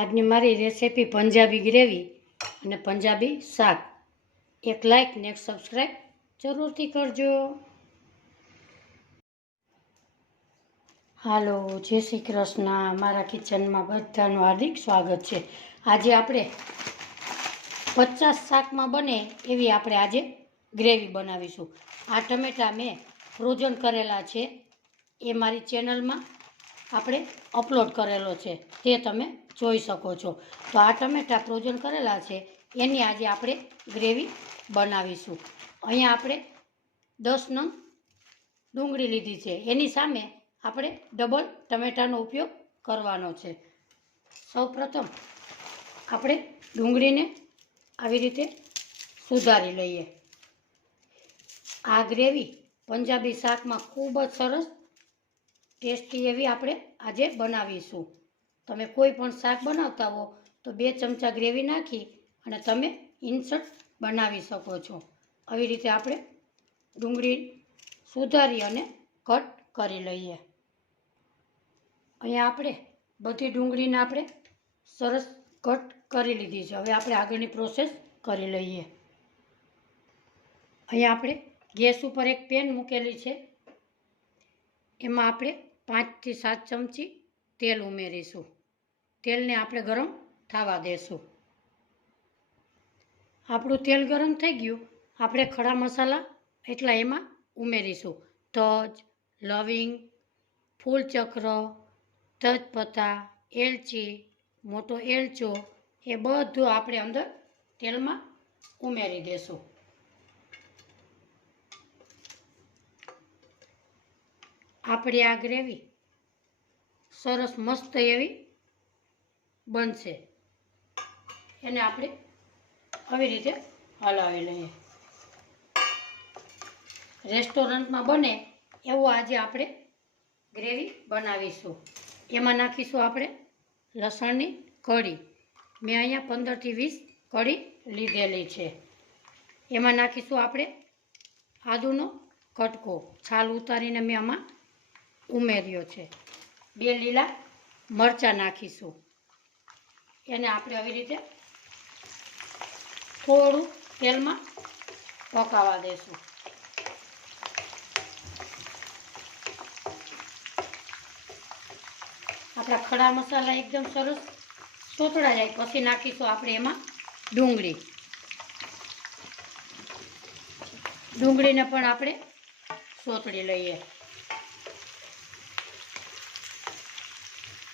આજની મારી recipe Punjabi gravy અને પંજાબી શાક. એક લાઈક ને એક સબસ્ક્રાઈબ જરૂરથી કરજો. હાલો, જય શ્રી કૃષ્ણ. મારા કિચનમાં બધાનું હાર્દિક સ્વાગત છે. આજે આપણે 50 શાકમાં બને એવી આપણે આજે ગ્રેવી બનાવીશું. આ ટમેટા મેં ફ્રોઝન કરેલા છે, એ મારી ચેનલમાં આપણે અપલોડ કરેલો છે, તે તમે જોઈ શકો છો. તો આ ટમેટા ફ્રોઝન કરેલા છે, એની આજે આપણે ગ્રેવી બનાવીશું. અહીંયા આપણે 10 નંગ ડુંગળી લીધી છે, એની સામે આપણે ડબલ ટમેટાનો ઉપયોગ કરવાનો છે. સૌપ્રથમ આપણે ડુંગળીને આવી રીતે સુધારી લઈએ. આ ગ્રેવી પંજાબી શાકમાં ખૂબ જ સરસ ટેસ્ટી એવી આપણે આજે બનાવીશું. તમે કોઈ પણ શાક બનાવતા હો તો 2 ચમચા ગ્રેવી નાખી અને તમે ઇન્સ્ટન્ટ બનાવી શકો છો. આવી રીતે આપણે ડુંગળી સુધારી અને કટ કરી લઈએ. અહીંયા આપણે બધી ડુંગળીને આપણે સરસ કટ કરી લીધી છે. હવે આપણે આગળની પ્રોસેસ કરી લઈએ. અહીંયા આપણે ગેસ ઉપર એક પેન મૂકેલી છે, એમાં આપણે 5 થી 7 ચમચી તેલ ઉમેરીશું. તેલને આપણે ગરમ થવા દેશું. આપણું તેલ ગરમ થઈ ગયું, આપણે ખડા મસાલા એટલા એમાં ઉમેરીશું. તજ, લવિંગ, ફૂલચક્ર, તેજપત્તા, એલચી, મોટો એલચો, એ બધું આપણે અંદર તેલમાં ઉમેરી દેશું. આપણી આ ગ્રેવી સરસ મસ્ત એવી બનશે. એને આપણે આવી રીતે હલાવી લઈએ. રેસ્ટોરન્ટમાં બને એવું આજે આપણે ગ્રેવી બનાવીશું. એમાં નાખીશું આપણે લસણની કળી. મેં અહીંયા 15 થી 20 કળી લીધેલી છે. એમાં નાખીશું આપણે આદુનો કટકો, છાલ ઉતારીને મેં આમાં ઉમેર્યો છે. 2 લીલા મરચાં નાખીશું. એને આપણે આવી રીતે થોડું તેલમાં પકાવવા દેશું. આપણા ખડા મસાલા એકદમ સરસ સોતળા જાય પછી નાખીશું આપણે એમાં ડુંગળી. ડુંગળીને પણ આપણે સોતળી લઈએ.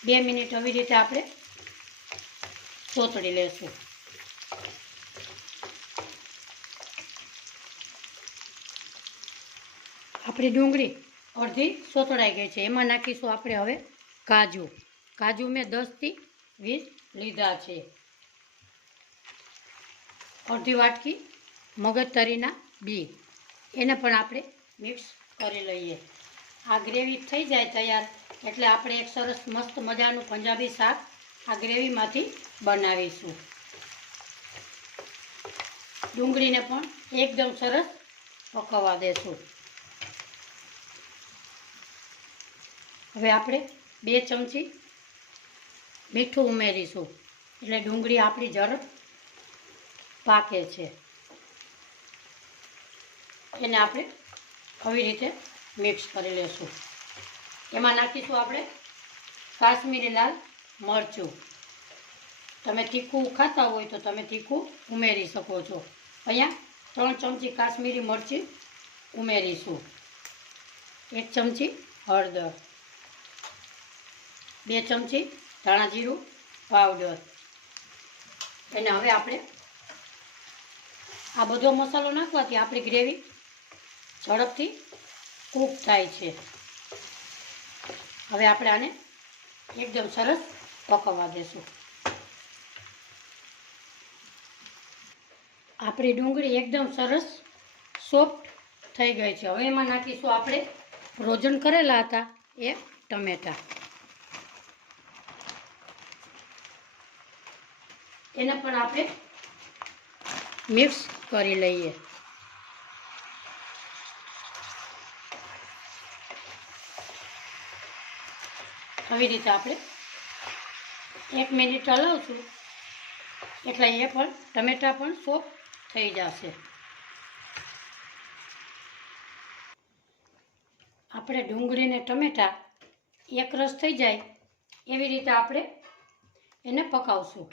2 મિનિટ આવી રીતે આપણે સોતળી લેશું. આપણી ડુંગળી અડધી સોતળાઈ ગઈ છે. એમાં નાખીશું આપણે હવે કાજુ. કાજુ મેં 10 થી 20 લીધા છે. અડધી વાટકી મગજતરીના બી, એને પણ આપણે મિક્સ કરી લઈએ. આ ગ્રેવી થઈ જાય તૈયાર એટલે આપણે એક સરસ મસ્ત મજાનું પંજાબી શાક આ ગ્રેવીમાંથી બનાવીશું. ડુંગળીને પણ એકદમ સરસ પકવવા દેશું. હવે આપણે 2 ચમચી મીઠું ઉમેરીશું, એટલે ડુંગળી આપણી ઝડપ પાકે છે. એને આપણે આવી રીતે મિક્સ કરી લેશું. એમાં નાખીશું આપણે કાશ્મીરી લાલ મરચું. તમે તીખું ખાતા હોય તો તમે તીખું ઉમેરી શકો છો. અહીંયા 3 ચમચી કાશ્મીરી મરચી ઉમેરીશું. 1 ચમચી હળદર, 2 ચમચી ધાણા જીરું પાવડર. એને હવે આપણે આ બધો મસાલો નાખવાથી આપણી ગ્રેવી ઝડપથી કૂક થાય છે. હવે આપણે આને એકદમ સરસ પકવવા દેશું. આપણી ડુંગળી એકદમ સરસ સોફ્ટ થઈ ગઈ છે. હવે એમાં નાખીશું આપણે ફ્રોઝન કરેલા હતા એ ટમેટા. એને પણ આપણે મિક્સ કરી લઈએ. આવી રીતે આપણે 1 મિનિટ હલાવું છું એટલે એ પણ ટમેટાં પણ સોફ્ટ થઈ જશે. આપણે ડુંગળી ને ટમેટાં એકરસ થઈ જાય એવી રીતે આપણે એને પકાવશું.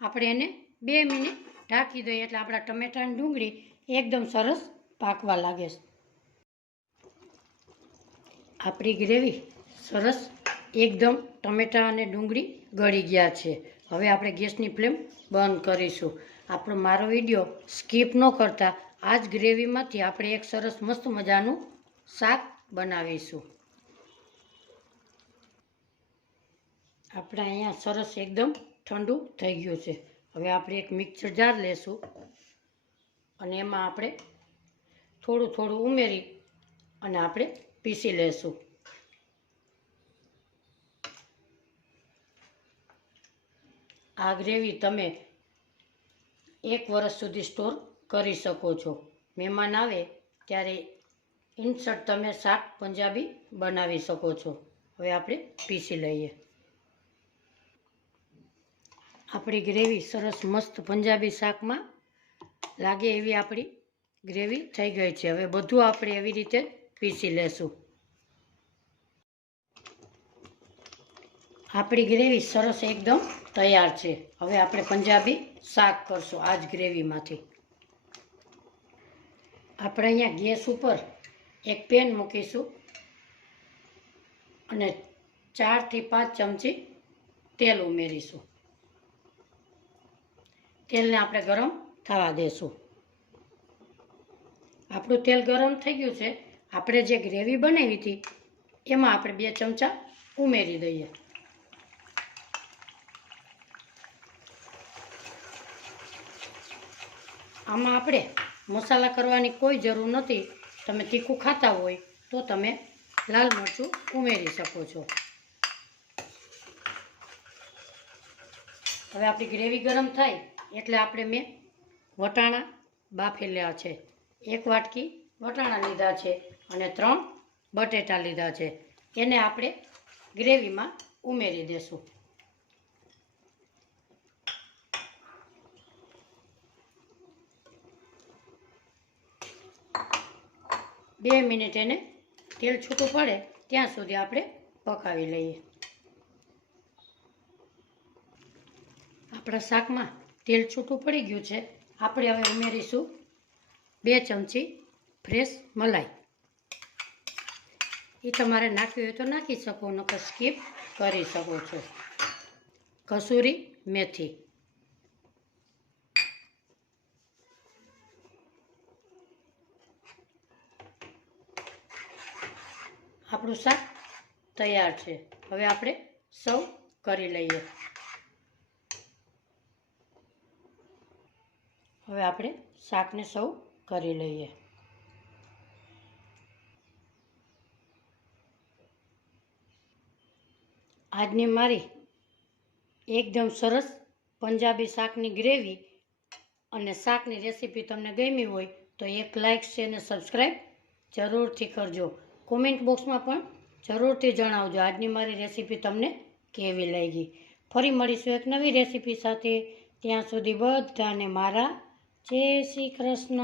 આપણે એને 2 મિનિટ ઢાંકી દઈએ એટલે આપણા ટમેટાં અને ડુંગળી એકદમ સરસ પાકવા લાગે છે. આપણી ગ્રેવી સરસ એકદમ ટમેટાં અને ડુંગળી ગળી ગયા છે. હવે આપણે ગેસની ફ્લેમ બંધ કરીશું. આપણો મારો વિડીયો સ્કીપ ન કરતા આ જ ગ્રેવીમાંથી આપણે એક સરસ મસ્ત મજાનું શાક બનાવીશું. આપણે અહીંયા સરસ એકદમ ઠંડુ થઈ ગયું છે. હવે આપણે એક મિક્સર જાર લેશું અને એમાં આપણે થોડું થોડું ઉમેરી અને આપણે પીસી લેશું. આ ગ્રેવી તમે 1 વર્ષ સુધી સ્ટોર કરી શકો છો. મહેમાન આવે ત્યારે ઇન્સ્ટન્ટ તમે શાક પંજાબી બનાવી શકો છો. હવે આપણે પીસી લઈએ. આપણી ગ્રેવી સરસ મસ્ત પંજાબી શાકમાં લાગે એવી આપણી ગ્રેવી થઈ ગઈ છે. હવે બધું આપણે એવી રીતે પીસી લેશું. આપણી ગ્રેવી સરસ એકદમ તૈયાર છે. હવે આપણે પંજાબી શાક કરશું આ જ ગ્રેવીમાંથી. આપણે અહીંયા ગેસ ઉપર એક પેન મૂકીશું અને 4 થી 5 ચમચી તેલ ઉમેરીશું. તેલને આપણે ગરમ થવા દેશું. આપણું તેલ ગરમ થઈ ગયું છે. આપણે જે ગ્રેવી બનાવી હતી એમાં આપણે 2 ચમચા ઉમેરી દઈએ. આમાં આપણે મસાલા કરવાની કોઈ જરૂર નથી. તમે તીખું ખાતા હોય તો તમે લાલ મરચું ઉમેરી શકો છો. હવે આપણી ગ્રેવી ગરમ થાય એટલે આપણે મેં વટાણા બાફેલા છે. 1 વાટકી વટાણા લીધા છે અને 3 બટેટા લીધા છે. એને આપણે ગ્રેવીમાં ઉમેરી દેશું. બે મિનિટ એને તેલ છૂટું પડે ત્યાં સુધી આપણે પકાવી લઈએ. આપણા શાકમાં તેલ છૂટું પડી ગયું છે. આપણે હવે ઉમેરીશું 2 ચમચી ફ્રેશ મલાઈ. એ તમારે નાખવી હોય તો નાખી શકો, નકર સ્કીપ કરી શકો છો. કસૂરી મેથી, આપણું શાક તૈયાર છે. હવે આપણે સર્વ કરી લઈએ. હવે આપણે શાકને સર્વ કરી લઈએ. આજની મારી એકદમ સરસ પંજાબી શાકની ગ્રેવી અને શાકની રેસીપી તમને ગમી હોય તો એક લાઇક શેર અને સબસ્ક્રાઈબ જરૂરથી કરજો. કોમેન્ટ બોક્સમાં પણ જરૂરથી જણાવજો આજની મારી રેસીપી તમને કેવી લાગી. ફરી મળીશું એક નવી રેસીપી સાથે. ત્યાં સુધી બધાને મારા જય શ્રી કૃષ્ણ.